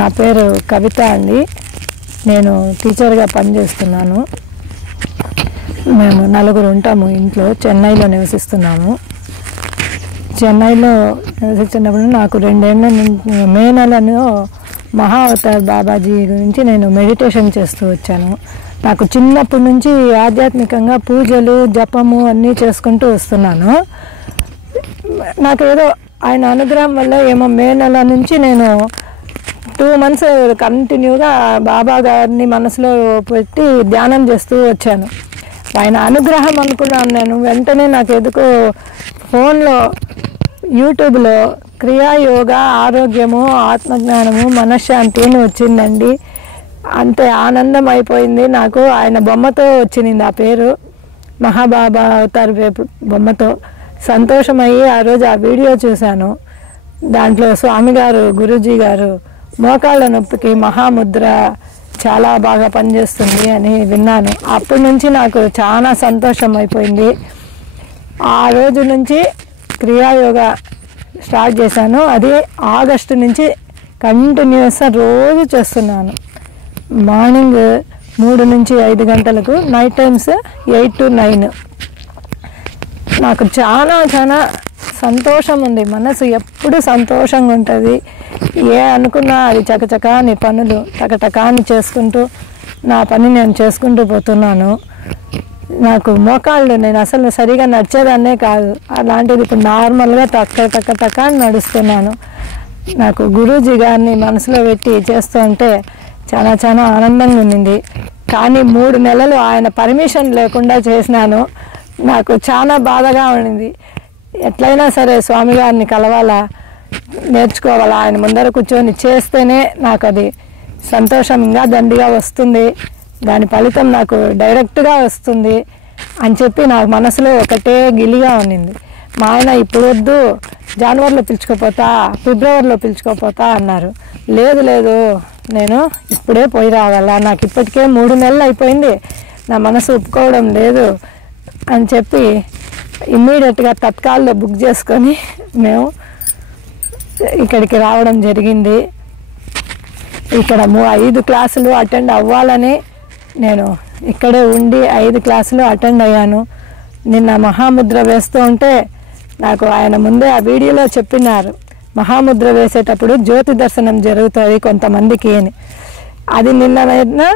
నా పేరు కవిత అండి. నేను టీచర్గా పనిచేస్తున్నాను. మేము నలుగురు ఉంటాము ఇంట్లో. చెన్నైలో నివసిస్తున్నాము. చెన్నైలో నివసించినప్పుడు నాకు 2 ఏళ్ళ నుంచి మే నెలలో మహా అవతార్ బాబాజీ గురించి నేను మెడిటేషన్ చేస్తూ వచ్చాను. నాకు చిన్నప్పటి నుంచి ఆధ్యాత్మికంగా పూజలు జపము అన్నీ చేసుకుంటూ వస్తున్నాను. నాకు ఏదో ఆయన అనుగ్రహం వల్ల ఏమో మే నెల నుంచి నేను 2 months కంటిన్యూగా బాబా గారిని మనసులో పెట్టి ధ్యానం చేస్తూ వచ్చాను. ఆయన అనుగ్రహం అనుకున్నాను నేను. వెంటనే నాకు ఎందుకో ఫోన్లో యూట్యూబ్లో క్రియాయోగ ఆరోగ్యము ఆత్మజ్ఞానము మనశ్శాంతి అని వచ్చిందండి. అంతే ఆనందం అయిపోయింది నాకు. ఆయన బొమ్మతో వచ్చింది ఆ పేరు, మహాబాబా అవతార్ బొమ్మతో. సంతోషమయ్యి ఆ రోజు ఆ వీడియో చూశాను. దాంట్లో స్వామి గారు గురూజీ గారు మోకాళ్ళ నొప్పికి మహాముద్ర చాలా బాగా పనిచేస్తుంది అని విన్నాను. అప్పటి నుంచి నాకు చాలా సంతోషం అయిపోయింది. ఆ రోజు నుంచి క్రియాయోగా స్టార్ట్ చేశాను. అది ఆగస్టు నుంచి కంటిన్యూస్గా రోజు చేస్తున్నాను. మార్నింగ్ 3 నుంచి 5 గంటలకు, నైట్ టైమ్స్ 8 to 9. నాకు చాలా సంతోషం ఉంది. మనసు ఎప్పుడు సంతోషంగా ఉంటుంది. ఏ అనుకున్నా అది చకచకాని పనులు టకటకాని చేసుకుంటూ నా పని నేను చేసుకుంటూ పోతున్నాను. నాకు మోకాళ్ళు నేను అసలు సరిగా నడిచేదాన్నే కాదు. అలాంటిది ఇప్పుడు నార్మల్గా టక్క అని నడుస్తున్నాను. నాకు గురూజీ గారిని మనసులో పెట్టి చేస్తూ ఉంటే చాలా ఆనందంగా ఉంది. కానీ 3 నెలలు ఆయన పర్మిషన్ లేకుండా చేసినాను. నాకు చాలా బాధగా ఉండింది. ఎట్లయినా సరే స్వామి గారిని కలవాలా, నేర్చుకోవాలా, ఆయన ముందర కూర్చొని చేస్తేనే నాకు అది సంతోషం ఇంకా దండిగా వస్తుంది, దాని ఫలితం నాకు డైరెక్ట్గా వస్తుంది అని చెప్పి నాకు మనసులో ఒకటే గిలిగా ఉన్నింది. మా ఆయన ఇప్పుడు వద్దు, జనవరిలో పిలుచుకోపోతా, ఫిబ్రవరిలో పిలుచుకోపోతా అన్నారు. లేదు నేను ఇప్పుడే పోయి రావాలా, నాకు ఇప్పటికే 3 నెలలు అయిపోయింది, నా మనసు ఒప్పుకోవడం లేదు అని చెప్పి ఇమ్మీడియట్గా తత్కాల్లో బుక్ చేసుకొని మేము ఇక్కడికి రావడం జరిగింది. ఇక్కడ 5 క్లాసులు అటెండ్ అవ్వాలని నేను ఇక్కడే ఉండి 5 క్లాసులు అటెండ్ అయ్యాను. నిన్న మహాముద్ర వేస్తూ ఉంటే నాకు ఆయన ముందే ఆ వీడియోలో చెప్పినారు, మహాముద్ర వేసేటప్పుడు జ్యోతి దర్శనం జరుగుతుంది కొంతమందికి అని. అది నిన్న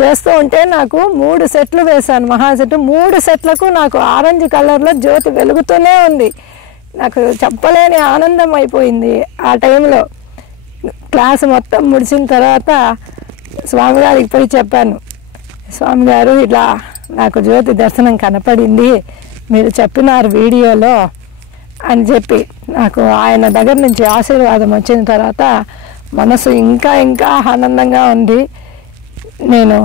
చేస్తూ ఉంటే నాకు 3 సెట్లు వేశాను, మహాసెట్. 3 సెట్లకు నాకు ఆరెంజ్ కలర్లో జ్యోతి వెలుగుతూనే ఉంది. నాకు చెప్పలేని ఆనందం అయిపోయింది. ఆ టైంలో క్లాస్ మొత్తం ముడిచిన తర్వాత స్వామిగారికి పోయి చెప్పాను, స్వామిగారు ఇలా నాకు జ్యోతి దర్శనం కనపడింది, మీరు చెప్పినారు వీడియోలో అని చెప్పి నాకు ఆయన దగ్గర నుంచి ఆశీర్వాదం వచ్చిన తర్వాత మనసు ఇంకా ఆనందంగా ఉంది. నేను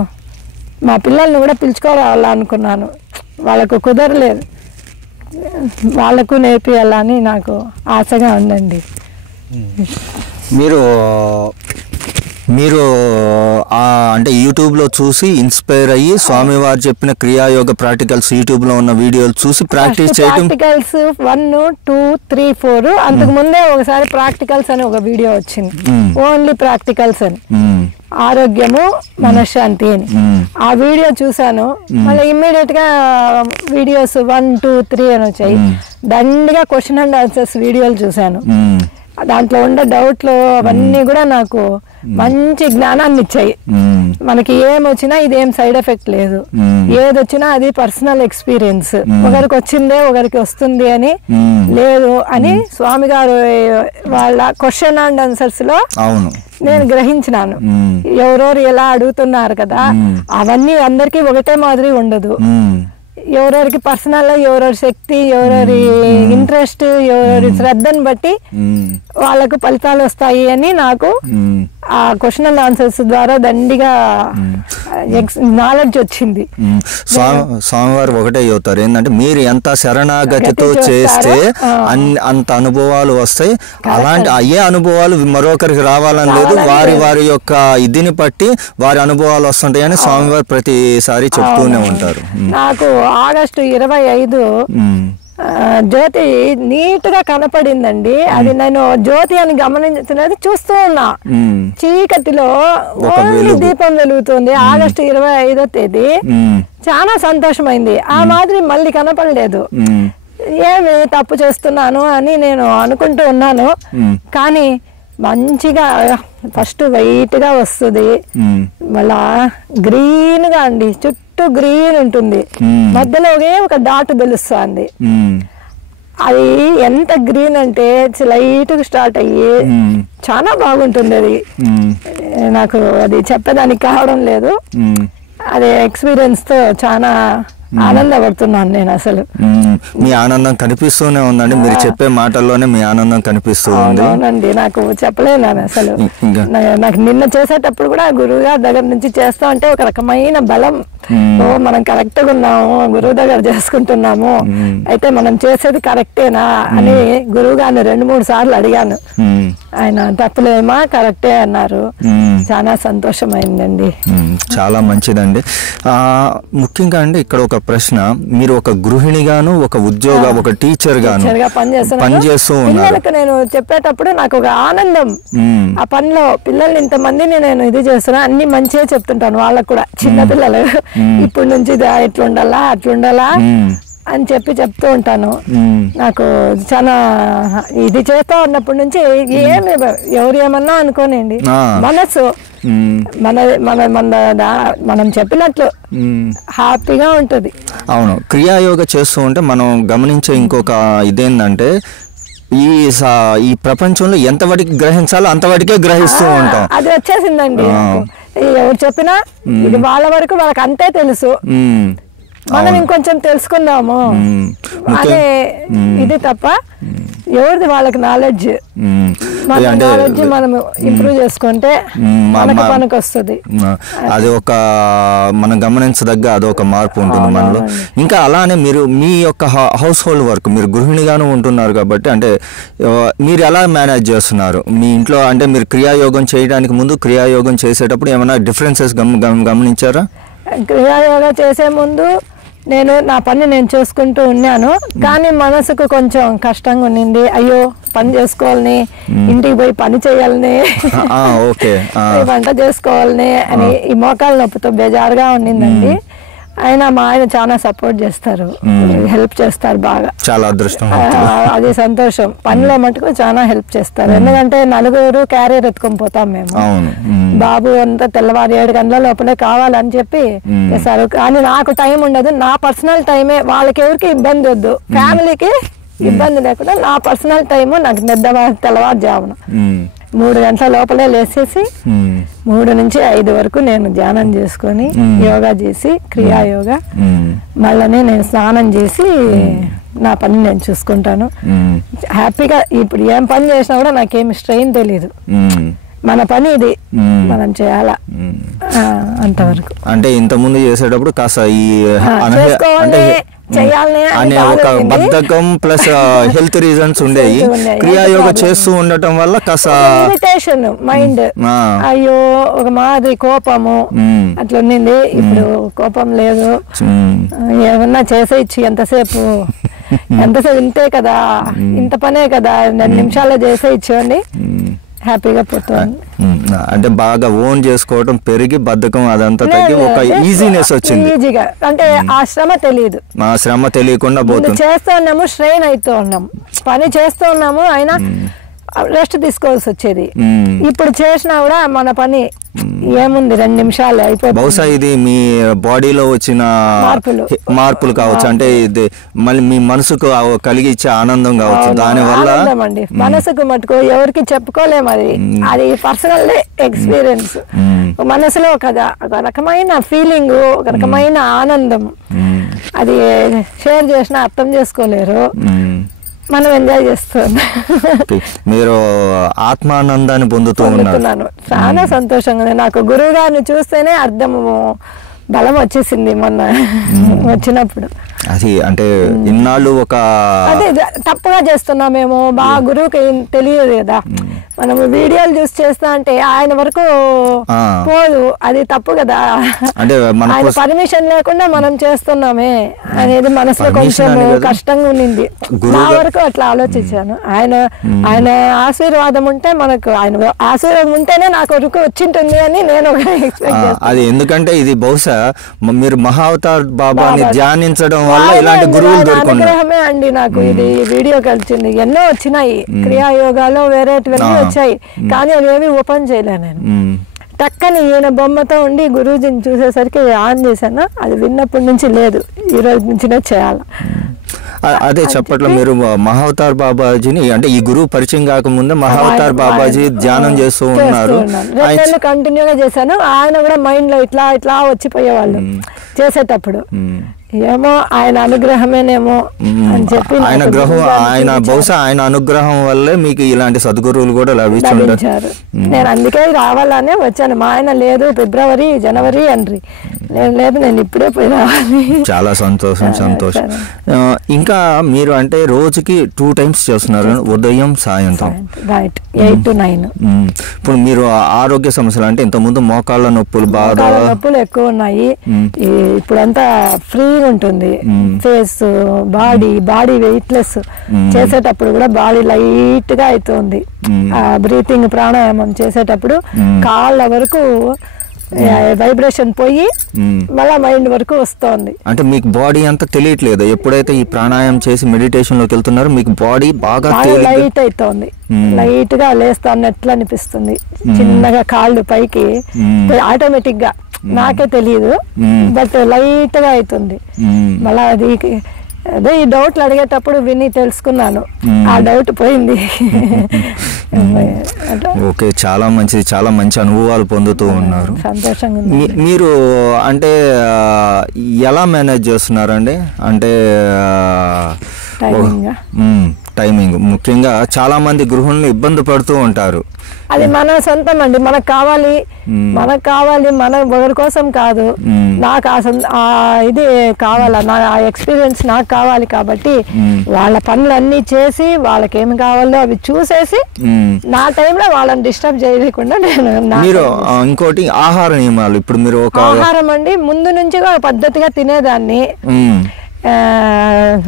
మా పిల్లల్ని కూడా పిలుచుకోవాలనుకున్నాను, వాళ్ళకు కుదరలేదు, వాళ్ళకు నేర్పియాలని నాకు ఆశగా ఉందండి. మీరు అంటే యూట్యూబ్లో చూసి ఇన్స్పైర్ అయ్యి స్వామివారు చెప్పిన క్రియాయోగ ప్రాక్టికల్స్ యూట్యూబ్లో ఉన్న వీడియోలు చూసి ప్రాక్టీస్ చేయడం. ప్రాక్టికల్స్ 1, 2, 3, 4 అంతకు ముందే ఒకసారి ప్రాక్టికల్స్ అని ఒక వీడియో వచ్చింది, ఓన్లీ ప్రాక్టికల్స్ అని, ఆరోగ్యము మనశ్శాంతి అని. ఆ వీడియో చూసాను. మళ్ళీ ఇమ్మీడియట్ గా వీడియోస్ 1, 2, 3 అని వచ్చాయి. దండిగా క్వశ్చన్ అండ్ ఆన్సర్స్ వీడియోలు చూశాను. దాంట్లో ఉండే డౌట్లు అవన్నీ కూడా నాకు మంచి జ్ఞానాన్ని ఇచ్చాయి. మనకి ఏమొచ్చినా ఇదేం సైడ్ ఎఫెక్ట్ లేదు, ఏదొచ్చినా అది పర్సనల్ ఎక్స్పీరియన్స్, ఒకరికి వచ్చిందే ఒకరికి వస్తుంది అని లేదు అని స్వామి గారు వాళ్ళ క్వశ్చన్ అండ్ ఆన్సర్స్ లో నేను గ్రహించినాను. ఎవరెవరు ఎలా అడుగుతున్నారు కదా, అవన్నీ అందరికీ ఒకటే మాదిరి ఉండదు. ఎవరెవరికి పర్సనల్, ఎవరెవరి శక్తి, ఎవరెవరి ఇంట్రెస్ట్, ఎవరెవరి శ్రద్ధను బట్టి వాళ్ళకు ఫలితాలు వస్తాయి అని నాకు ఆ క్వశ్చన్ అండ్ ఆన్సర్స్ ద్వారా దండిగా నాలెడ్జ్ వచ్చింది. స్వామివారు ఒకటే చెబుతారు ఏంటంటే, మీరు ఎంత శరణాగతితో చేస్తే అంత అనుభవాలు వస్తాయి. అలాంటి అయ్యే అనుభవాలు మరొకరికి రావాలని లేదు, వారి యొక్క ఇదిని బట్టి వారి అనుభవాలు వస్తుంటాయని స్వామివారు ప్రతిసారి చెప్తూనే ఉంటారు. నాకు ఆగస్టు 25 జ్యోతి నీట్ గా కనపడిందండి. అది నేను జ్యోతి అని గమనించినది చూస్తూ ఉన్నా. చీకటిలో ఓన్లీ దీపం వెలుగుతుంది. ఆగస్టు 25వ తేదీ. చాలా సంతోషమైంది. ఆ మాదిరి మళ్ళీ కనపడలేదు. ఏమి తప్పు చేస్తున్నాను అని నేను అనుకుంటూ ఉన్నాను. కానీ మంచిగా ఫస్ట్ వైట్ గా వస్తుంది, మళ్ళా గ్రీన్ గా అండి, చుట్టూ గ్రీన్ ఉంటుంది, మధ్యలో ఒక డాట్ తెలుస్తుంది. అది ఎంత గ్రీన్ అంటే లైట్ గా స్టార్ట్ అయ్యి చాలా బాగుంటుంది. అది నాకు అది చెప్పడానికి కావడం లేదు. అది ఎక్స్పీరియన్స్ తో చాలా ఆనందపడుతున్నాను నేను. అసలు మీ ఆనందం కనిపిస్తూనే ఉందండి, మీరు చెప్పే మాటల్లోనే మీ ఆనందం కనిపిస్తూ ఉంది. అవునండి, నాకు చెప్పలేను అసలు. నాకు నిన్న చేసేటప్పుడు కూడా గురువు గారి దగ్గర నుంచి చేస్తా అంటే ఒక రకమైన బలం, ఓ మనం కరెక్ట్ గా ఉన్నాము, గురువు దగ్గర చేసుకుంటున్నాము, అయితే మనం చేసేది కరెక్టేనా అని గురువు గారిని 2-3 సార్లు అడిగాను. ఆయన తప్పులేమా కరెక్టే అన్నారు. చాలా సంతోషమైందండి. చాలా మంచిదండి. ముఖ్యంగా అండి ఇక్కడ ఒక ప్రశ్న, మీరు ఒక గృహిణిగాను, ఒక ఒక టీచర్ గాను పనిచేస్తూ ఉన్నారు. నేను చెప్పేటప్పుడు నాకు ఒక ఆనందం ఆ పనిలో. పిల్లల్ని ఇంతమందిని నేను ఇది చేస్తున్నా, అన్ని మంచిగా చెప్తుంటాను వాళ్ళకు కూడా. చిన్న పిల్లలు ఇప్పటి నుంచి ఇట్లుండాలా అట్లుండాలా అని చెప్తూ ఉంటాను. నాకు చాలా ఇది చేస్తా ఉన్నప్పటి నుంచి ఏమి ఎవరు ఏమన్నా అనుకోనండి, మనసు మనం చెప్పినట్లు హ్యాపీగా ఉంటుంది. అవును, క్రియాయోగ చేస్తూ ఉంటే మనం గమనించే ఇంకొక ఇదేంటంటే ఈ ప్రపంచంలో ఎంతవరకు గ్రహించాలో అంతవరకే గ్రహిస్తూ ఉంటాం. అది వచ్చేసిందండి. ఎవరు చెప్పినా ఇది వాళ్ళ వరకు వాళ్ళకి అంతే తెలుసు. మనం ఇంకొంచెం తెలుసుకుందాము అదే ఇది తప్ప ఎవరిది వాళ్ళకి నాలెడ్జ్. మన నాలెడ్జ్ మనం ఇంప్రూవ్ చేసుకుంటే మనకు పనికి వస్తుంది. అది ఒక మనం గమనించదగ్గ అదొక మార్పు ఉంటుంది మనలో. ఇంకా అలానే మీరు మీ యొక్క హౌస్ హోల్డ్ వర్క్, మీరు గృహిణిగాను ఉంటున్నారు కాబట్టి, అంటే మీరు ఎలా మేనేజ్ చేస్తున్నారు మీ ఇంట్లో? అంటే మీరు క్రియాయోగం చేయడానికి ముందు, క్రియాయోగం చేసేటప్పుడు ఏమైనా డిఫరెన్సెస్ గమనించారా? క్రియాయోగం చేసే ముందు నా పని నేను చేసుకుంటూ ఉన్నాను. కానీ మనసుకు కొంచెం కష్టంగా ఉండింది. అయ్యో పని చేసుకోవాలని, ఇంటికి పోయి పని చేయాలని, వంట చేసుకోవాలని అని ఈ మోకాళ్ళ నొప్పితో బేజారుగా ఉండిందండి. మా ఆయన చాలా సపోర్ట్ చేస్తారు, హెల్ప్ చేస్తారు బాగా. చాలా అదృష్టం, అది సంతోషం. పనిలో మటుకు చాలా హెల్ప్ చేస్తారు. ఎందుకంటే 4 క్యారియర్ ఎత్తుకొని పోతాం మేము. బాబు అంతా తెల్లవారు 7 గంటల లోపలే కావాలని చెప్పి చేస్తారు. కానీ నాకు టైం ఉండదు. నా పర్సనల్ టైమే, వాళ్ళకి ఎవరికి ఇబ్బంది వద్దు, ఫ్యామిలీకి ఇబ్బంది లేకుండా నా పర్సనల్ టైము నాకు తెల్లవారుజామున 3 గంటల లోపలే లేచేసి 3 నుంచి 5 వరకు నేను ధ్యానం చేసుకొని యోగా చేసి, క్రియాయోగా, మళ్ళీ నేను స్నానం చేసి నా పని నేను చూసుకుంటాను హ్యాపీగా. ఇప్పుడు ఏం పని చేసినా కూడా నాకేమి స్ట్రెయిన్ తెలీదు. మన పని ఇది, మనం చేయాలా అంతవరకు. అంటే ఇంత ముందు చేసేటప్పుడు కాస్త అనే ఒక బద్ధకం ప్లస్ హెల్త్ రీజన్స్ ఉండేవి. క్రియాయోగ చేస్తూ ఉండటం వల్ల కాస్త ఇరిటేషన్ మైండ్, అయ్యో ఒక మాదిరి కోపము అట్లా ఉండింది. ఇప్పుడు కోపం లేదు. ఏమన్నా చేసేయచ్చు, ఎంతసేపు ఇంతే కదా, ఇంత పనే కదా, 2 నిమిషాల్లో చేసేయచ్చు అని హ్యాపీగా పోతుంది. అంటే బాగా ఓన్ చేసుకోవడం పెరిగి బద్ధకం అదంతా తగ్గి ఒక ఈజీనెస్ వచ్చింది. ఈజీగా అంటే ఆ శ్రమ తెలియదు, ఆ శ్రమ తెలియకుండా పోతుంది. చేస్తూ ఉన్నాము, స్ట్రెయిన్ అవుతూ ఉన్నాము, పని చేస్తూ ఉన్నాము, అయినా రెస్ట్ తీసుకోవాల్సి వచ్చేది. ఇప్పుడు చేసినా కూడా మన పని ఏముంది, 2 నిమిషాలు అయిపోతుంది. బహుశా ఇది మీ బాడీలో వచ్చిన మార్పులు కావచ్చు, అంటే ఇది మళ్ళీ మీ మనసుకు కలిగించే ఆనందం కావచ్చు. దానివల్ల మనసుకు మటుకు ఎవరికి చెప్పుకోలేము, అది పర్సనల్ ఎక్స్పీరియన్స్. మనసులో ఒక రకమైన ఫీలింగ్, ఒక రకమైన ఆనందం, అది షేర్ చేసినా అర్థం చేసుకోలేరు. మనం ఎంజాయ్ చేస్తున్నాం. మీరు ఆత్మానందాన్ని పొందుతున్నాను. చాలా సంతోషంగా ఉంది. నాకు గురువు గారిని చూస్తేనే అర్థము, బలం వచ్చేసింది మొన్న వచ్చినప్పుడు. అది అంటే ఇన్నాళ్ళు ఒక అదే తప్పుగా చేస్తున్నామేమో, బాగా గురువుకి తెలియదు కదా, మనము వీడియోలు చూసి చేస్తా అంటే ఆయన వరకు పోదు, అది తప్పు కదా. అంటే ఆయన పర్మిషన్ లేకుండా మనం చేస్తున్నామే అనేది మనసులో కొంచెం కష్టంగా ఉండింది. నా వరకు అట్లా ఆలోచించాను. ఆయన ఆశీర్వాదం ఉంటే మనకు, ఆయన ఆశీర్వాదం ఉంటేనే నాకు వరకు వచ్చింటుంది అని నేను ఎక్స్పెక్ట్ చేస్తాను. అది ఎందుకంటే ఇది బహుశా మీరు మహావతార్ బాబాని ధ్యానించడం వల్ల ఇలాంటి గురువులు దొరుకుతున్నారు. అనుగ్రహమే అండి నాకు ఇది వీడియోకి వచ్చింది. ఎన్నో వచ్చినాయి క్రియాయోగాలో వేరేటివన్నీ వచ్చాయి, కానీ అవేవి ఓపెన్ చేయలే నేను. టక్కని ఈయన బొమ్మతో ఉండి గురూజీని చూసేసరికి ఆన్ చేశాను. అది విన్నప్పటి నుంచి లేదు, ఈ రోజు నుంచినే చేయాలి. అదే చెప్పట్లో మీరు మహావతార్ బాబాజీని అంటే ఈ గురువు పరిచయం కాకముందే మహావతార్ బాబాజీ ధ్యానం చేస్తూ ఉన్నారు. 2 నెలలు కంటిన్యూగా చేశాను. ఆయన కూడా మైండ్ లో ఇట్లా ఇట్లా వచ్చిపోయేవాళ్ళు చేసేటప్పుడు. ఏమో ఆయన అనుగ్రహమేనేమో అని చెప్పి ఆయన బహుశా ఆయన అనుగ్రహం వల్లే మీకు ఇలాంటి సద్గురువులు కూడా లభించారు. నేను అందుకే రావాలనే వచ్చాను. మా ఆయన లేదు ఫిబ్రవరి జనవరి అండ్రి, లేదు నేను ఇప్పుడే పోయి రావాలి. చాలా సంతోషం. ఇంకా మీరు అంటే రోజుకి 2 times చేస్తున్నారు, ఉదయం సాయంత్రం. Right, 8 to 9. ఇప్పుడు మీరు ఆరోగ్య సమస్యలు అంటే ఇంతకుముందు మోకాళ్ళ నొప్పులు నొప్పులు ఎక్కువ ఉన్నాయి. ఇప్పుడంతా ఫ్రీ ఉంటుంది. ఫేస్ బాడీ వెయిట్లెస్, చేసేటప్పుడు కూడా బాడీ లైట్ గా అవుతుంది. బ్రీతింగ్ ప్రాణాయామం చేసేటప్పుడు కాళ్ళ వరకు వైబ్రేషన్ పోయి మళ్ళా మైండ్ వరకు వస్తుంది. అంటే మీకు బాడీ అంతా తెలియట్లేదు. ఎప్పుడైతే ఈ ప్రాణాయామం చేసి మెడిటేషన్ లోకి వెళ్తున్నారో మీకు బాడీ బాగా లైట్ అవుతుంది, లైట్ గా లేస్తా అన్నట్లు అనిపిస్తుంది. చిన్నగా కాళ్ళు పైకి ఆటోమేటిక్ గా, నాకే తెలియదు, బట్ లైట్ గా అవుతుంది. మళ్ళా అది అదే ఈ డౌట్లు అడిగేటప్పుడు విని తెలుసుకున్నాను, ఆ డౌట్ పోయింది. ఓకే, చాలా మంచిది, చాలా మంచి అనుభవాలు పొందుతూ ఉన్నారు. సంతోషంగా. మీరు అంటే ఎలా మేనేజ్ చేస్తున్నారండి? అంటే టైమింగ్ ముఖ్యంగా చాలా మంది గృహిణులు ఇబ్బంది పడుతూ ఉంటారు. అది మన సొంతం అండి, మనకు కావాలి, మన ఒకరి కోసం కాదు. నాకు ఇది కావాలా, నా ఎక్స్పీరియన్స్ నాకు కావాలి కాబట్టి వాళ్ళ పనులన్నీ చేసి వాళ్ళకి ఏమి కావాలో అవి చూసేసి నా టైంలో వాళ్ళని డిస్టర్బ్ చేయకుండా నేను. మీరు ఇంకోటి ఆహార నియమాలు, ఇప్పుడు మీరు ఆహారం అండి ముందు నుంచి పద్ధతిగా తినేదాన్ని.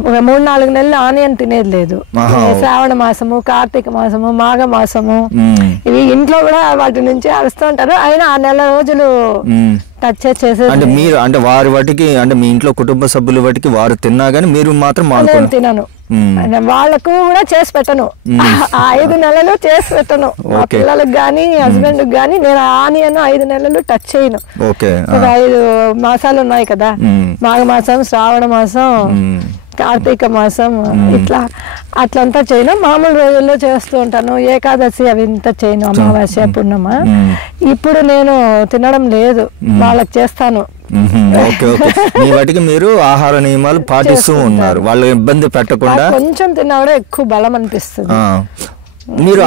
ఒక 3-4 నెలలు ఆనియన్ తినేది లేదు. శ్రావణ మాసము, కార్తీక మాసము, మాఘ మాసము ఇవి ఇంట్లో కూడా వాటి నుంచి అరుస్తూ ఉంటారు. అయినా ఆ నెల రోజులు టచ్ చేసేది. అంటే మీరు అంటే వారి వాటికి అంటే మీ ఇంట్లో కుటుంబ సభ్యుల వాటికి వారు తిన్నా గానీ మీరు మాత్రం తినను. వాళ్ళకు కూడా చేసి పెట్టను, 5 నెలలు చేసి పెట్టను. మా పిల్లలకు గానీ హస్బెండ్ గానీ నేను ఆనియన్ 5 నెలలు టచ్ చేయను. ఒక 5 మాసాలు ఉన్నాయి కదా, మాఘ మాసం, శ్రావణ మాసం, కార్తీక మాసం, ఇట్లా అట్లంతా చేయను. మామూలు రోజుల్లో చేస్తూ ఉంటాను. ఏకాదశి అవి ఇంత చేయను, అమావాస్య పున్నమ. ఇప్పుడు నేను తినడం లేదు, వాళ్ళకి చేస్తాను. మీ వాటికి మీరు ఆహార నియమాలు పాటిస్తూ ఉన్నారు, వాళ్ళు ఇబ్బంది పెట్టకుండా. కొంచెం తిన్నా కూడా ఎక్కువ బలం అనిపిస్తుంది. మీరు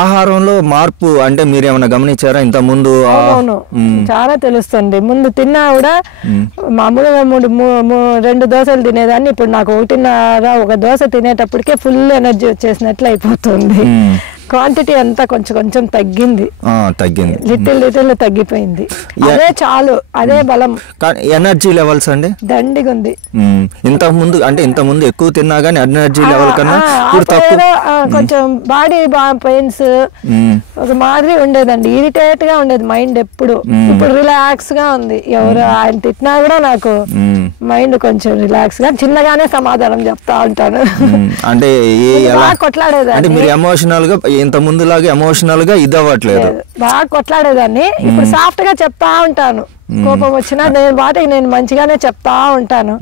ఆహారంలో మార్పు అంటే మీరు ఏమైనా గమనించారా ఇంత ముందు? అవును, చాలా తెలుస్తుంది. ముందు తిన్నా కూడా మామూలుగా 2 దోశలు తినేదాన్ని, ఇప్పుడు నాకు 1.5 ఒక దోశ తినేటప్పటికే ఫుల్ ఎనర్జీ వచ్చేసినట్లు అయిపోతుంది. క్వాంటిటీ అంతా కొంచెం తగ్గింది, లిటిల్ తగ్గిపోయింది. అదే చాలు, అదే బలం. ఎనర్జీ లెవెల్స్ అండి దండిగా ఉంది. ఇంత ముందు ఎక్కువ తిన్నా గానీ ఎనర్జీ లెవెల్ కన్నా కొంచెం బాడీ పెయిన్స్ ఒక మాదిరి ఉండేదండి, ఇరిటేట్ గా ఉండేది మైండ్ ఎప్పుడు. ఇప్పుడు రిలాక్స్ గా ఉంది. ఎవరు ఆయన తిట్టినా కూడా నాకు మైండ్ కొంచెం రిలాక్స్ గా, చిన్నగానే సమాధానం చెప్తా ఉంటాను. అంటే కొట్లాడేదాన్ని, ఎమోషనల్ గా ఇంత ముందులాగా ఎమోషనల్ గా ఇది అవ్వట్లేదు. బాగా కొట్లాడేదాన్ని, ఇప్పుడు సాఫ్ట్ గా చెప్తా ఉంటాను. కోపం వచ్చినా నేను మంచిగానే చెప్తా ఉంటాను,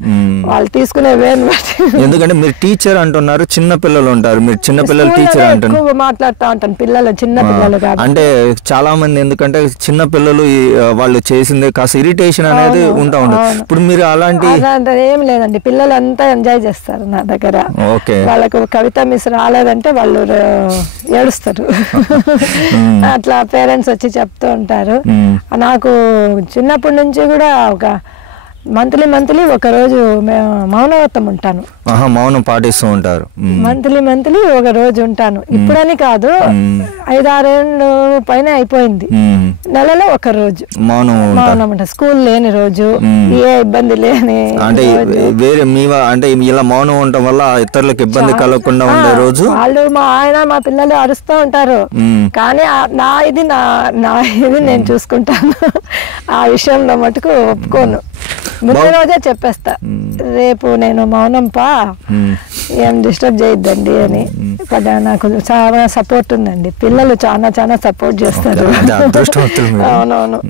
వాళ్ళు తీసుకునే వేను బట్టి. ఎందుకంటే మీరు టీచర్ అంటున్నారు, చిన్న పిల్లలు ఉంటారు, మీరు చిన్న పిల్లలు టీచర్ అంటున్నారు, మాట్లాడుతూ ఉంటాను. చిన్న పిల్లలు అంటే చాలా మంది ఎందుకంటే చిన్న పిల్లలు వాళ్ళు చేసిందే కాస్త ఇరిటేషన్ అనేది ఉంటా ఉంటుంది. ఇప్పుడు మీరు అలాంటి ఏం లేదండి, పిల్లలు అంతా ఎంజాయ్ చేస్తారు నా దగ్గర. వాళ్ళకు కవిత మిస్ రాలేదంటే వాళ్ళు ఏడుస్తారు. అట్లా పేరెంట్స్ వచ్చి చెప్తూ ఉంటారు. నాకు చిన్నప్పటి నుంచి కూడా ఒక మంత్లీ ఒక రోజు మౌనవ్రతం ఉంటాను. మౌనం పాటిస్తూ ఉంటారు. మంత్లీ ఒక రోజు ఉంటాను. ఇప్పుడని కాదు, 5-6 ఏళ్ళు పైన అయిపోయింది. నెలలో ఒక రోజు మౌనం ఉంటా. స్కూల్ లేని రోజు, ఏ ఇబ్బంది లేని అంటే వేరే అంటే ఇలా మౌనం ఉండటం వల్ల ఇతరులకు ఇబ్బంది కలగకుండా ఉండే రోజు. వాళ్ళు మా ఆయన మా పిల్లలు అరుస్తూ ఉంటారు, కానీ నా ఇది నేను చూసుకుంటాను. ఆ విషయంలో మటుకు ఒప్పుకోను. ముందు రోజే చెప్పేస్తా, రేపు నేను మౌనంపా, ఏం డిస్టర్బ్ చేయొద్దండి అని. నాకు చాలా సపోర్ట్ ఉందండి. పిల్లలు చాలా సపోర్ట్ చేస్తారు. అవునవును.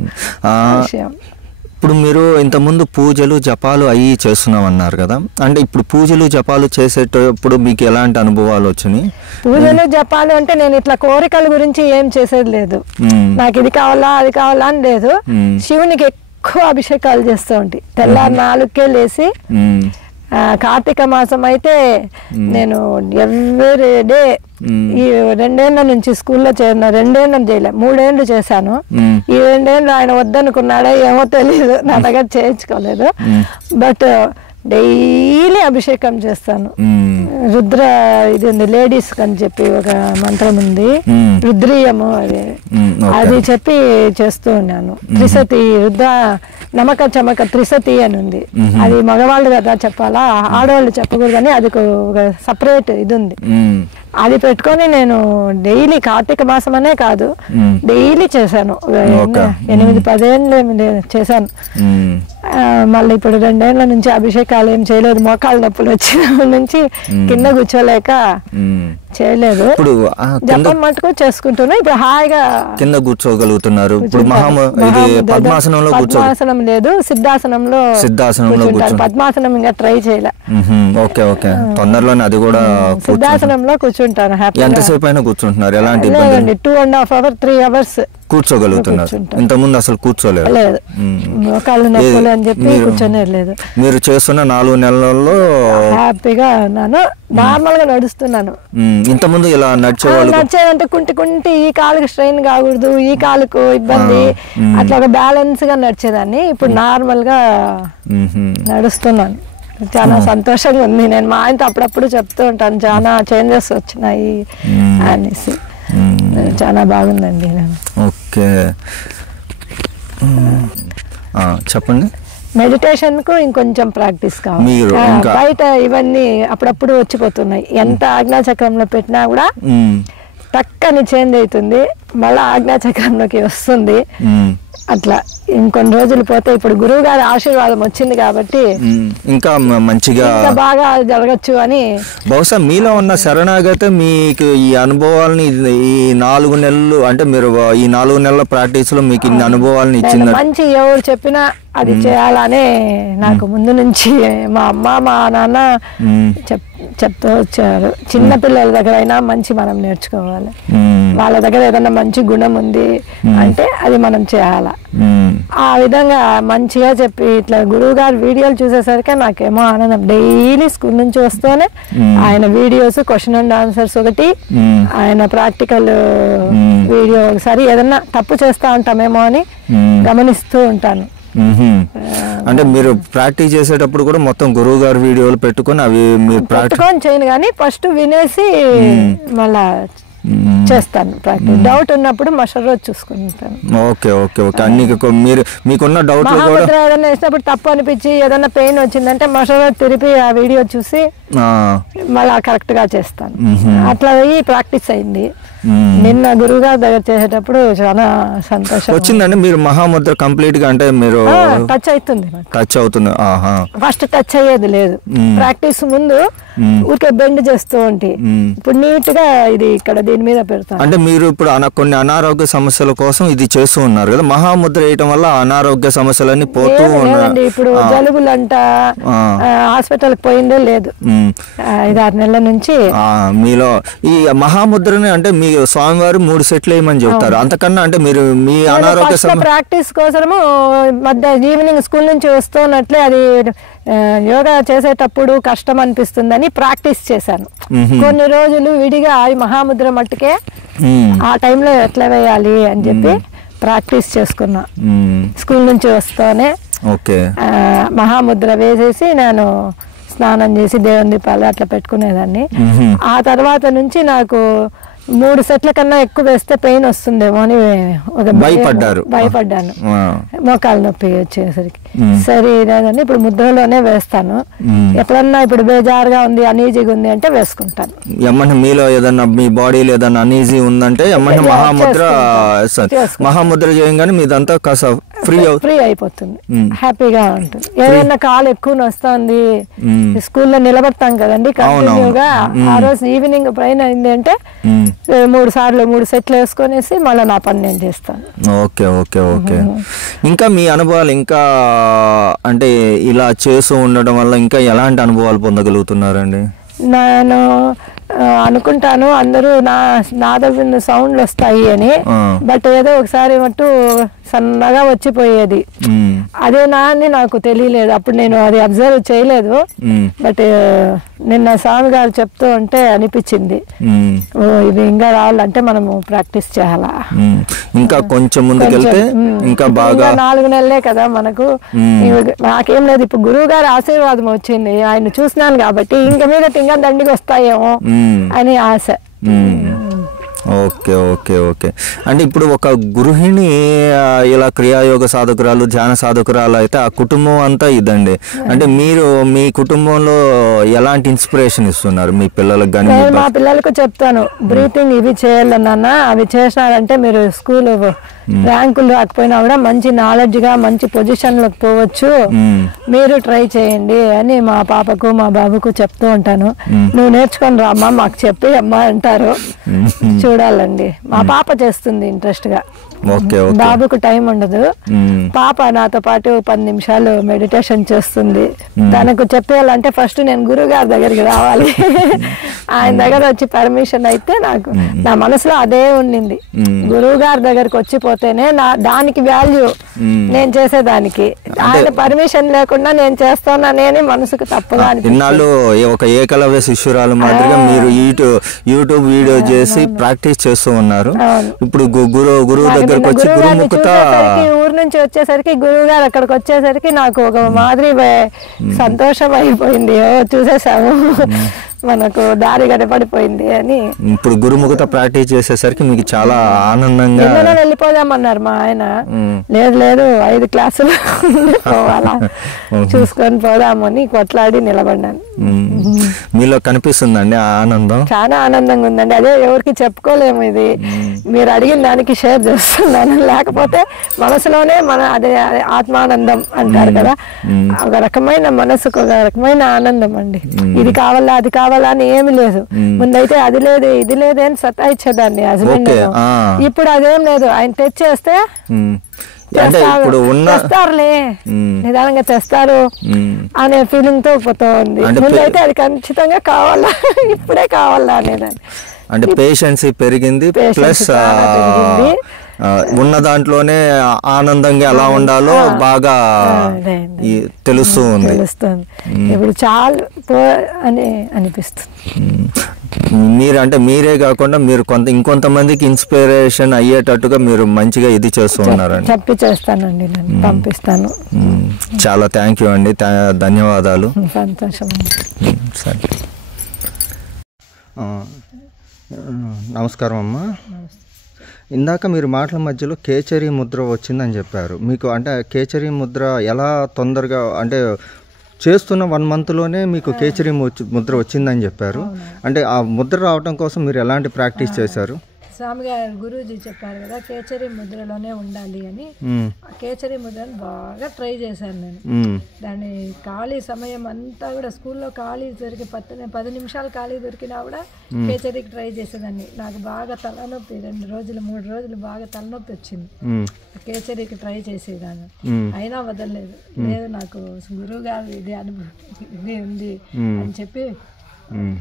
ఇప్పుడు మీరు ఇంతకుముందు పూజలు జపాలు అవి చేస్తున్నాం అన్నారు కదా, అంటే ఇప్పుడు పూజలు జపాలు చేసేటప్పుడు మీకు ఎలాంటి అనుభవాలు వచ్చినాయి? పూజలు జపాలు అంటే నేను ఇట్లా కోరికల గురించి ఏం చేసేది లేదు. నాకు ఇది కావాలా అది కావాలా అని లేదు. శివునికి ఎక్కువ అభిషేకాలు చేస్తూ ఉంటాయి. తెల్లారి 4కే లేసి, కార్తీక మాసం అయితే నేను ఎవ్రీ డే, ఈ 2 ఏళ్ల నుంచి స్కూల్లో చేరిన, 2 ఏళ్ళు చేయలే, 3 ఏళ్ళు చేశాను. ఈ 2 ఏళ్ళు ఆయన వద్దనుకున్నాడో ఏమో తెలియదు, నా దగ్గర చేయించుకోలేదు. బట్ డైలీ అభిషేకం చేస్తాను. రుద్ర ఇది ఉంది, లేడీస్ అని చెప్పి ఒక మంత్రం ఉంది, రుద్రీయము, అది చెప్పి చేస్తూ ఉన్నాను. త్రిశతి రుద్ర నమక చమక త్రిశతి అని ఉంది. అది మగవాళ్ళు కదా చెప్పాలా, ఆడవాళ్ళు చెప్పకూడదని అది ఒక సపరేట్ ఇది ఉంది. అది పెట్టుకొని నేను డైలీ, కార్తీక మాసం అనే కాదు, డైలీ చేశాను. 8-10 ఏళ్ళు చేశాను. మళ్ళీ ఇప్పుడు 2 ఏళ్ల నుంచి అభిషేకాలు ఏం చేయలేదు. మోకాళ్ళ నొప్పులు వచ్చిన నుంచి కింద కూర్చోలేక చేయలేదు. ఇప్పుడు జపం మటుకు చేసుకుంటున్నా. ఇప్పుడు హాయిగా కింద కూర్చోగలుగుతున్నారు. ఇప్పుడు పద్మాసనం లేదు, సిద్ధాసనంలో పద్మాసనం ఇంకా ట్రై చేయలే. ఓకే ఓకే, తొందరలోనే అది కూడా. సిద్ధాసనంలో కూర్చుంటాను. ఎంతసేపు అయినా కూర్చుంటున్నారు? ఎలాంటి 2.5 hours 3 hours కూర్చోగలుగుతున్నారు. ఇంతకుముందు అసలు కూర్చోలేదు. మోకాళ్ళు నొప్పులు అని చెప్పి కూర్చోలేదు. మీరు చేస్తున్న 4 నెలల్లో హ్యాపీగా ఉన్నాను. నార్మల్ గా నడుస్తున్నాను. ఇంతకుముందు ఇలా నడిచేదంటే కుంటి ఈ కాలుకి స్ట్రెయిన్ కాకూడదు, ఈ కాలుకు ఇబ్బంది, అట్లా ఒక బ్యాలెన్స్ గా నడిచేదాన్ని. ఇప్పుడు నార్మల్ గా నడుస్తున్నాను. చాలా సంతోషంగా ఉంది. నేను మా ఆయనతో అప్పుడప్పుడు చెప్తూ ఉంటాను, చాలా చేంజెస్ వచ్చినాయి అనేసి. చాలా బాగుందండి. ఓకే, చెప్పండి. మెడిటేషన్ కు ఇంకొంచెం ప్రాక్టీస్ కావాలి. బయట ఇవన్నీ అప్పుడప్పుడు వచ్చిపోతున్నాయి. ఎంత ఆజ్ఞాచక్రంలో పెట్టినా కూడా టక్కని చేంజ్ అవుతుంది, మళ్ళీ ఆజ్ఞాచక్రంలోకి వస్తుంది. అట్లా ఇంకొన్ని రోజులు పోతే, ఇప్పుడు గురువు గారి ఆశీర్వాదం వచ్చింది కాబట్టి ఇంకా మంచిగా బాగా జరగచ్చు అని. బహుశా మీలో ఉన్న శరణాగతి మీకు ఈ అనుభవాలని, ఈ 4 నెలలు అంటే మీరు ఈ 4 నెలల ప్రాక్టీస్ లో మీకు ఇన్ని అనుభవాలను ఇచ్చింది. మంచి ఎవరు చెప్పినా అది చేయాలనే నాకు ముందు నుంచి మా అమ్మ మా నాన్న చెప్తూ వచ్చారు. చిన్న పిల్లల దగ్గర అయినా మంచి మనం నేర్చుకోవాలి. వాళ్ళ దగ్గర ఏదైనా మంచి గుణం ఉంది అంటే అది మనం చేయాలా. ఆ విధంగా మంచిగా చెప్పి ఇట్లా గురువు గారి వీడియోలు చూసేసరికి నాకేమో ఆనందం. డైలీ స్కూల్ నుంచి వస్తూనే ఆయన వీడియోస్, క్వశ్చన్ అండ్ ఆన్సర్స్ ఒకటి, ఆయన ప్రాక్టికల్ వీడియో ఒకసారి. ఏదన్నా తప్పు చేస్తా ఉంటామేమో అని గమనిస్తూ ఉంటాను. అంటే మీరు ప్రాక్టీస్ చేసేటప్పుడు కూడా మొత్తం గురువు గారి వీడియోలు పెట్టుకొని అవి మీరు పెట్టుకొని చేయను, కానీ ఫస్ట్ వినేసి మళ్ళా చేస్తాను ప్రాక్టీస్. డౌట్ ఉన్నప్పుడు మరుసటి రోజు చూసుకుంటాను. ఓకే ఓకే ఓకే, అన్ని మీరు మీకున్న డౌట్ ఏదైనా వేసినప్పుడు తప్పు అనిపించి ఏదైనా పెయిన్ వచ్చిందంటే మరుసటి రోజు తిరిగి ఆ వీడియో చూసి మళ్ళా కరెక్ట్ గా చేస్తాను. అట్లా ప్రాక్టీస్ అయింది. నిన్న గురువుగారి దగ్గర చేసేటప్పుడు చాలా సంతోషం వచ్చిందండి. మీరు మహాముద్ర కంప్లీట్ గా అంటే మీరు టచ్ అవుతుంది, టచ్ అవుతుంది. ఫస్ట్ టచ్ అయ్యేది లేదు. ప్రాక్టీస్ ముందు ఊరికే బెండ్ చేస్తూ ఉంటే, ఇప్పుడు నీట్ గా ఇది ఇక్కడ దీని మీద పెడతాను. అంటే మీరు ఇప్పుడు కొన్ని అనారోగ్య సమస్యల కోసం ఇది చేస్తూ ఉన్నారు కదా, మహాముద్ర వేయటం వల్ల అనారోగ్య సమస్యలన్నీ పోతూ ఉన్నాయి. ఇప్పుడు జలుబులంట హాస్పిటల్ పోయిందే లేదు 5-6 నెలల నుంచి. మీలో ఈ మహాముద్రని అంటే మీ స్వామివారు 3 సెట్లు వేయమని చెప్తారు. అంతకన్నా అంటే మీరు మీ అనారోగ్య ప్రాక్టీస్ కోసము మధ్య ఈవినింగ్ స్కూల్ నుంచి వస్తున్నట్లే అది యోగా చేసేటప్పుడు కష్టం అనిపిస్తుందని ప్రాక్టీస్ చేశాను. కొన్ని రోజులు విడిగా ఈ మహాముద్ర మట్టుకే ఆ టైంలో ఎట్లా వేయాలి అని చెప్పి ప్రాక్టీస్ చేసుకున్నా. స్కూల్ నుంచి వస్తూనే ఓకే. మహాముద్ర వేసేసి నేను స్నానం చేసి దేవుని దీపాలు అట్లా పెట్టుకునేదాన్ని. ఆ తర్వాత నుంచి నాకు 3 సెట్ల కన్నా ఎక్కువ వేస్తే పెయిన్ వస్తుందేమో అని భయపడ్డాను, మోకాలు నొప్పి వచ్చేసరికి. సరే లేదని ఇప్పుడు ముద్రలోనే వేస్తాను. ఎప్పుడన్నా ఇప్పుడు బేజారుగా ఉంది, అనీజీగా ఉంది అంటే వేసుకుంటాను. ఏమన్నా మీలో ఏదన్నా మీ బాడీలో ఏదన్నా అనీజీ ఉందంటే ఏమన్నా మహాముద్ర చేయగానే మీదంతా కాస్త ఫ్రీ అయిపోతుంది, హ్యాపీగా ఉంటుంది. ఏదైనా కాలు ఎక్కువ వస్తుంది, స్కూల్లో నిలబడతాం కదండి కంటిన్యూగా, ఆ రోజు ఈవినింగ్ పైన అయింది అంటే 3 సెట్లు వేసుకొనేసి మళ్ళీ నా పని నేను చేస్తాను. Okay okay okay. ఇంకా మీ అనుభవాలు ఇంకా అంటే ఇలా చేస్తూ ఉండడం వల్ల ఇంకా ఎలాంటి అనుభవాలు పొందగలుగుతున్నారండి? నేను అనుకుంటాను అందరూ నా దగ్గర సౌండ్లు వస్తాయి అని, బట్ ఏదో ఒకసారి మట్టు సన్నగా వచ్చిపోయేది. అదేనా అని నాకు తెలియలేదు, అప్పుడు నేను అది అబ్జర్వ్ చేయలేదు. బట్ నిన్న స్వామి గారు చెప్తూ ఉంటే అనిపించింది, ఇది ఇంకా రావాలంటే మనము ప్రాక్టీస్ చేయాలా, ఇంకా కొంచెం ముందుకెళ్తే ఇంకా బాగా. 4 నెలలే కదా మనకు, నాకేం లేదు, ఇప్పుడు గురువు గారి ఆశీర్వాదం వచ్చింది, ఆయన చూసినాను కాబట్టి ఇంకా మీద ఇంకా దండిగా వస్తాయేమో అని ఆశ. Okay okay okay. అంటే ఇప్పుడు ఒక గృహిణి ఇలా క్రియాయోగ సాధకురాలు, ధ్యాన సాధకురాలు అయితే ఆ కుటుంబం అంతా ఇదండి. అంటే మీరు మీ కుటుంబంలో ఎలాంటి ఇన్స్పిరేషన్ ఇస్తున్నారు మీ పిల్లలకు కానీ? మా పిల్లలకు చెప్తాను, బ్రీతింగ్ ఇవి చేయాలన్న, అవి చేసినారంటే మీరు స్కూల్ ర్యాంకులు రాకపోయినా కూడా మంచి నాలెడ్జ్ గా మంచి పొజిషన్ లోకి పోవచ్చు, మీరు ట్రై చేయండి అని మా పాపకు మా బాబుకు చెప్తూ ఉంటాను. నువ్వు నేర్చుకొని రామ్మా మాకు చెప్పి అమ్మా అంటారు. చూడాలండి, మా పాప చేస్తుంది ఇంట్రెస్ట్ గా, బాబుకు టైం ఉండదు. పాప నాతో పాటు 10 నిమిషాలు మెడిటేషన్ చేస్తుంది. తనకు చెప్పేయాలంటే ఫస్ట్ నేను గురువు గారి దగ్గరికి రావాలి, ఆయన దగ్గర వచ్చి పర్మిషన్ అయితే, నాకు నా మనసులో అదే ఉండింది, గురువు గారి దగ్గరకు వచ్చిపోతేనే దానికి వాల్యూ, నేను చేసేదానికి. ఆయన పర్మిషన్ లేకుండా నేను చేస్తానని మనసుకు తప్పుగా ఇన్నాళ్ళు ఒక ఏకలవ్య శిష్యురాలు మాదిరిగా మీరు యూట్యూబ్ వీడియో చేసి ప్రాక్టీస్ చేస్తూ ఉన్నారు. ఇప్పుడు గురువు దగ్గరకు వచ్చి ఊరు నుంచి వచ్చేసరికి గురువు గారు అక్కడికి వచ్చేసరికి నాకు ఒక మాదిరి సంతోషం అయిపోయింది. చూసేసాము, మనకు దారి గడపడిపోయింది అని. ఇప్పుడు గురుముఖత ప్రాక్టీస్ చేసేసరికి మీకు చాలా ఆనందంగా. వెళ్ళిపోదామన్నారు మా ఆయన, లేదు 5 క్లాసులు పోవాలా, చూసుకొని పోదామని కొట్లాడి నిలబడ్డాను. మీలో కనిపిస్తుందండి ఆనందం? చాలా ఆనందంగా ఉందండి. అదే ఎవరికి చెప్పుకోలేము, ఇది మీరు అడిగిన దానికి షేర్ చేస్తున్నాను. లేకపోతే మనసులోనే అదే ఆత్మానందం అంటారు కదా, ఒక రకమైన మనసుకు ఒక రకమైన ఆనందం అండి. ఇది కావాలా అది కావాలా అని ఏమి లేదు. ముందైతే అది లేదు ఇది లేదు అని సతాయిచ్చేదాన్ని హస్బెండ్. ఇప్పుడు అదేం లేదు, ఆయన తెచ్చేస్తే తెస్తారులే, నిదానంగా తెస్తారు అనే ఫీలింగ్ తో పోతా ఉంది. ముందైతే అది ఖచ్చితంగా కావాలా, ఇప్పుడే కావాలా అనేదాన్ని. అంటే పేషెన్సీ పెరిగింది, ప్లస్ ఉన్న దాంట్లోనే ఆనందంగా ఎలా ఉండాలో బాగా తెలుస్తూ ఉంది. ఇప్పుడు చాలా అని అనిపిస్తుంది. మీరే కాకుండా మీరు ఇంకొంతమందికి ఇన్స్పిరేషన్ అయ్యేటట్టుగా మీరు మంచిగా ఇది చేస్తూ ఉన్నారండి. చెప్పి చేస్తానండి, నేను పంపిస్తాను. చాలా థ్యాంక్ యూ అండి, ధన్యవాదాలు. సంతోషం. సరే, నమస్కారం అమ్మా. ఇందాక మీరు మాటల మధ్యలో కేచరి ముద్ర వచ్చిందని చెప్పారు. మీకు అంటే కేచరి ముద్ర ఎలా తొందరగా అంటే చేస్తున్న 1 మంత్లోనే మీకు కేచరి ముద్ర వచ్చిందని చెప్పారు. అంటే ఆ ముద్ర రావడం కోసం మీరు ఎలాంటి ప్రాక్టీస్ చేశారు? స్వామి గారు గురూజీ చెప్పారు కదా కేచరి ముద్రలోనే ఉండాలి అని. ఆ కేచరి ముద్రను బాగా ట్రై చేశాను నేను. దాని ఖాళీ సమయం అంతా కూడా స్కూల్లో ఖాళీ దొరికి 10 నిమిషాలు ఖాళీ దొరికినా కూడా కేచరికి ట్రై చేసేదాన్ని. నాకు బాగా తలనొప్పి 2 రోజులు 3 రోజులు బాగా తలనొప్పి వచ్చింది. కేచరికి ట్రై చేసేదాన్ని, అయినా వదలలేదు. లేదు నాకు గురువు గారు ఇది ఉంది అని చెప్పి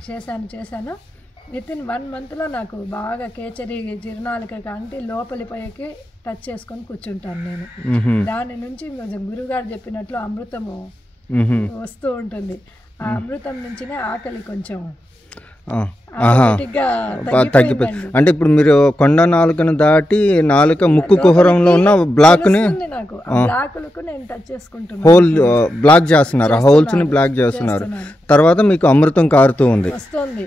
చేశాను. వితిన్ 1 మంత్లో నాకు బాగా కేచరి జీర్ణాలిక అంటే లోపలి పైకి టచ్ చేసుకొని కూర్చుంటాను నేను. దాని నుంచి గురువుగారు చెప్పినట్లు అమృతము వస్తూ ఉంటుంది. ఆ అమృతం నుంచినే ఆకలి కొంచెం ఆహా ఆటోమేటిక్గా తగ్గిపోయి అంటే ఇప్పుడు మీరు కొండ నాలుకను దాటి నాలుక ముక్కు కుహరంలో ఉన్న బ్లాక్ని వస్తుంది నాకు ఆ బ్లాకులకు నేను టచ్ చేసుకుంటున్నాను, హోల్ బ్లాక్ చేస్తున్నారు, ఆ హోల్స్ని బ్లాక్ చేస్తున్నారు. తర్వాత మీకు అమృతం కారుతూ ఉంది. వస్తుంది.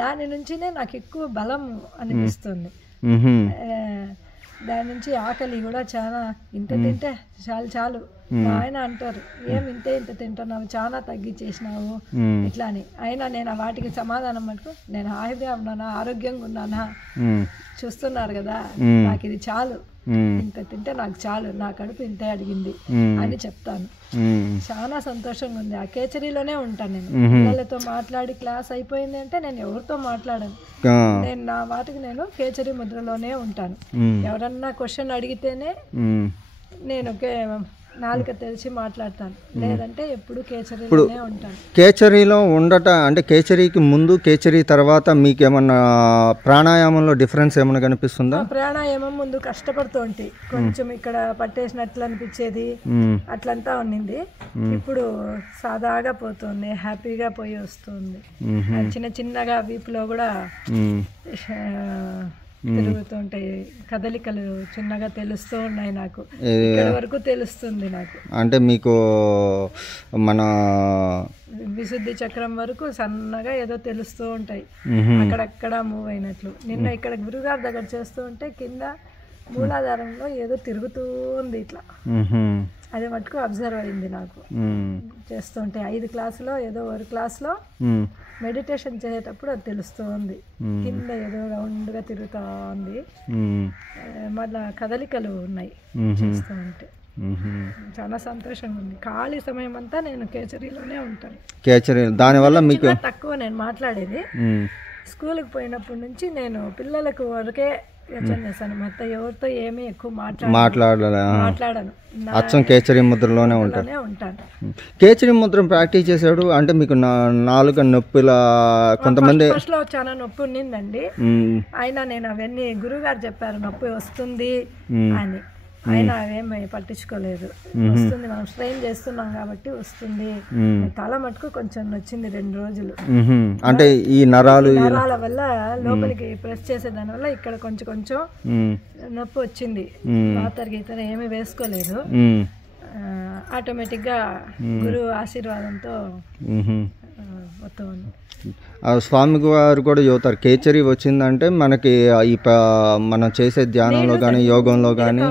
దాని నుంచినే నాకు ఎక్కువ బలం అనిపిస్తుంది. దాని నుంచి ఆకలి కూడా చాలా, ఇంత తింటే చాలు చాలు. మా ఆయన అంటారు, ఏం ఇంత తింటున్నావు, చాలా తగ్గించేసినావు ఇట్లా అని. అయినా నేను వాటికి సమాధానం మటుకు నేను హాయిగా ఉన్నానా, ఆరోగ్యంగా ఉన్నానా, చూస్తున్నారు కదా, నాకు ఇది చాలు, ఇంత తింటే నాకు చాలు, నా కడుపు ఇంతే అడిగింది అని చెప్తాను. చాలా సంతోషంగా ఉంది. ఆ కేచరీలోనే ఉంటాను నేను. పిల్లలతో మాట్లాడి క్లాస్ అయిపోయింది అంటే నేను ఎవరితో మాట్లాడను, నేను నా వాటికి నేను కేచరీ ముద్రలోనే ఉంటాను. ఎవరన్నా క్వశ్చన్ అడిగితేనే నేను నాలుక తెలిసి మాట్లాడతాను, లేదంటే ఎప్పుడు కేచరీలోనే ఉంటాను. కేచరీలో అంటే కేచరీకి ముందు కేచరీ తర్వాత మీకు ఏమన్నా ప్రాణాయామంలో డిఫరెన్స్ ఏమన్నా కనిపిస్తుందా? ప్రాణాయామం ముందు కష్టపడుతూ ఉంటే కొంచెం ఇక్కడ పట్టేసినట్లు అనిపించేది, అట్లంతా ఉన్నింది. ఇప్పుడు సాదాగా పోతుంది, హ్యాపీగా పోయి వస్తుంది. చిన్న చిన్నగా వీపులో కూడా తిరుగుతుంటాయి, కదలికలు చిన్నగా తెలుస్తూ ఉన్నాయి నాకు, ఇక్కడ వరకు తెలుస్తుంది నాకు. అంటే మీకు మన విశుద్ధి చక్రం వరకు సన్నగా ఏదో తెలుస్తూ ఉంటాయి, అక్కడక్కడ మూవ్ అయినట్లు. నిన్న ఇక్కడ గురుగారి దగ్గర చేస్తూ ఉంటే కింద మూలాధారంలో ఏదో తిరుగుతూ ఉంది ఇట్లా, అది మటుకు అబ్జర్వ్ అయింది నాకు చేస్తుంటే. 5 క్లాసులో ఏదో ఒక క్లాస్లో మెడిటేషన్ చేసేటప్పుడు అది తెలుస్తూ ఉంది, కింద ఏదో రౌండ్గా తిరుగుతూ ఉంది, మళ్ళా కదలికలు ఉన్నాయి చేస్తూ ఉంటే. చాలా సంతోషంగా ఉంది. ఖాళీ సమయం అంతా నేను కేచరీలోనే ఉంటాను. కేచరీ దానివల్ల మీకు తక్కువ నేను మాట్లాడేది. స్కూల్కి పోయినప్పటి నుంచి నేను పిల్లలకు వరకే యోచన చేశాను, మొత్తం ఎవరితో ఏమీ ఎక్కువ మాట్లాడను. అచ్చం కేచరీ ముద్రలోనే ఉంటాను. కేచరీ ముద్ర ప్రాక్టీస్ చేశాడు అంటే మీకు నాలుక నొప్పిలా కొంతమంది ఫస్ట్ లో చాలా నొప్పి ఉన్నిందండి. అయినా నేను అవన్నీ గురుగారు చెప్పారు నొప్పి వస్తుంది అని, అయినా అవేమి పట్టించుకోలేదు. వస్తుంది, మనం స్ట్రెయిన్ చేస్తున్నాం కాబట్టి వస్తుంది. తల మటుకు కొంచెం నొచ్చింది 2 రోజులు. అంటే ఈ నరాల వల్ల లోపలికి ప్రెస్ చేసే దాని వల్ల ఇక్కడ కొంచెం కొంచెం నొప్పి వచ్చింది. మాతర గీతర ఏమీ వేసుకోలేదు, ఆటోమేటిక్ గా గురువు ఆశీర్వాదంతో మొత్తం. స్వామి గారు కూడా చెబుతారు కేచరీ వచ్చిందంటే మనకి ఈ మనం చేసే ధ్యానంలో కానీ యోగంలో కానీ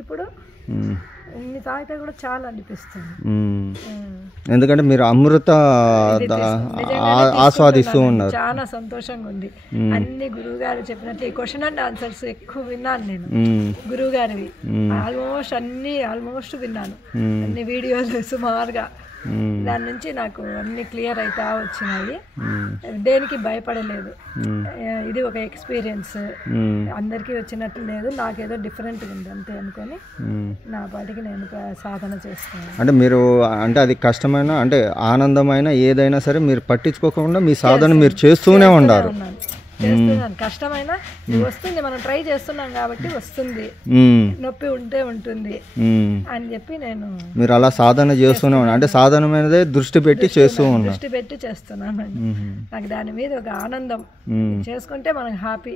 ఇప్పుడు తాగితే కూడా చాలా అనిపిస్తుంది. ఎందుకంటే మీరు అమృత ఆస్వాదిస్తూ ఉన్నారు. చాలా సంతోషంగా ఉంది. అన్ని గురువు గారు చెప్పినట్లు ఈ క్వశ్చన్ అండ్ ఆన్సర్స్ ఎక్కువ విన్నాను నేను, గురువు గారివి ఆల్మోస్ట్ విన్నాను, అన్ని వీడియోలు సుమారుగా. దాని నుంచి నాకు అన్ని క్లియర్ అవుతా వచ్చినాయి, దేనికి భయపడలేదు. ఇది ఒక ఎక్స్పీరియన్స్, అందరికీ వచ్చినట్టు లేదు, నాకేదో డిఫరెంట్గా ఉంది అంతే అనుకొని నా పాటికి నేను సాధన చేస్తాను. అంటే మీరు అంటే అది కష్టమైన అంటే ఆనందమైన ఏదైనా సరే మీరు పట్టించుకోకుండా మీ సాధన మీరు చేస్తూనే ఉండారు. చేస్తున్నాను, కష్టమైనా వస్తుంది, మనం ట్రై చేస్తున్నాం కాబట్టి వస్తుంది, నొప్పి ఉంటే ఉంటుంది అని చెప్పి నేను మీరు అలా సాధన చేస్తూనే ఉన్నారు. అంటే సాధన మీదే దృష్టి పెట్టి చేస్తున్నాను. నాకు దాని మీద ఒక ఆనందం, చేసుకుంటే మనకు హ్యాపీ.